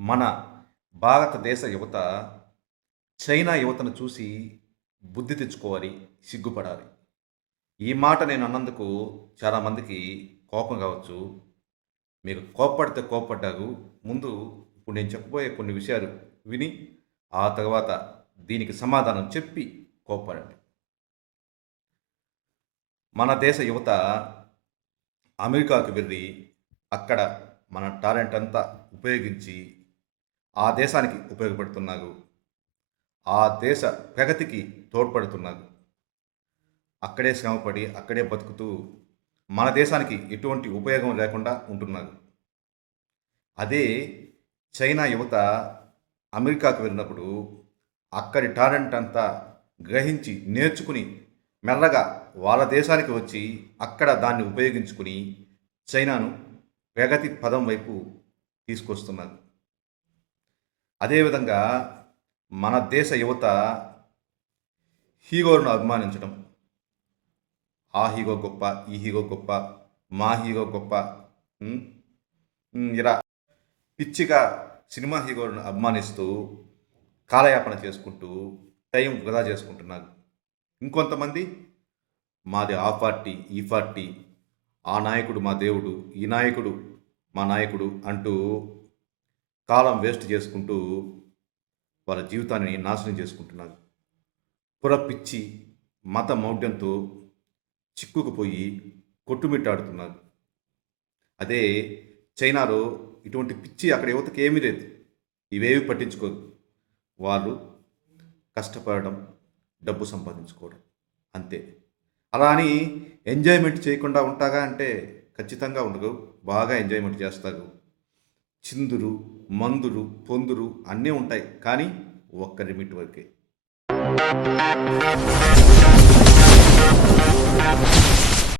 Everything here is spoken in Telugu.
మన భారతదేశ యువత చైనా యువతను చూసి బుద్ధి తెచ్చుకోవాలి, సిగ్గుపడాలి. ఈ మాట నేను అన్నందుకు చాలామందికి కోపం కావచ్చు. మీరు కోప్పడితే కోప్పడ్డారు. ముందు ఇప్పుడు నేను చెప్పబోయే కొన్ని విషయాలు విని, ఆ తర్వాత దీనికి సమాధానం చెప్పి కోప్పడండి. మన దేశ యువత అమెరికాకు వెళ్ళి, అక్కడ మన టాలెంట్ అంతా ఉపయోగించి, ఆ దేశానికి ఉపయోగపడుతున్నారు. ఆ దేశ ప్రగతికి తోడ్పడుతున్నారు. అక్కడే శ్రమపడి, అక్కడే బతుకుతూ మన దేశానికి ఎటువంటి ఉపయోగం లేకుండా ఉంటున్నారు. అదే చైనా యువత అమెరికాకు వెళ్ళినప్పుడు అక్కడి టాలెంట్ అంతా గ్రహించి, నేర్చుకుని మెల్లగా వాళ్ళ దేశానికి వచ్చి అక్కడ దాన్ని ఉపయోగించుకుని చైనాను ప్రగతి పదం వైపు తీసుకొస్తున్నారు. అదేవిధంగా మన దేశ యువత హీరోలను అభిమానించడం, ఆ హీరో గొప్ప, ఈ హీరో గొప్ప, మా హీరో గొప్ప, ఉమ్, ఇలా పిచ్చిగా సినిమా హీరోలను అభిమానిస్తూ కాలయాపన చేసుకుంటూ టైం వృధా చేసుకుంటున్నారు. ఇంకొంతమంది మాది ఆ పార్టీ, ఈ పార్టీ, ఆ నాయకుడు మా దేవుడు, ఈ నాయకుడు మా నాయకుడు అంటూ కాలం వేస్ట్ చేసుకుంటూ వాళ్ళ జీవితాన్ని నాశనం చేసుకుంటున్నారు. పిచ్చి మత మౌఢ్యంతో చిక్కుకుపోయి కొట్టుమిట్టాడుతున్నారు. అదే చైనాలో ఇటువంటి పిచ్చి అక్కడ యువతకి ఏమీ లేదు. ఇవేవి పట్టించుకోరు. వాళ్ళు కష్టపడడం, డబ్బు సంపాదించుకోవడం అంతే. అలా అని ఎంజాయ్మెంట్ చేయకుండా ఉంటాగా అంటే ఖచ్చితంగా ఉండదు. బాగా ఎంజాయ్మెంట్ చేస్తారు. చిందులు, మందులు, పొందులు అన్నీ ఉంటాయి. కానీ ఒక్క లిమిట్ వరకే.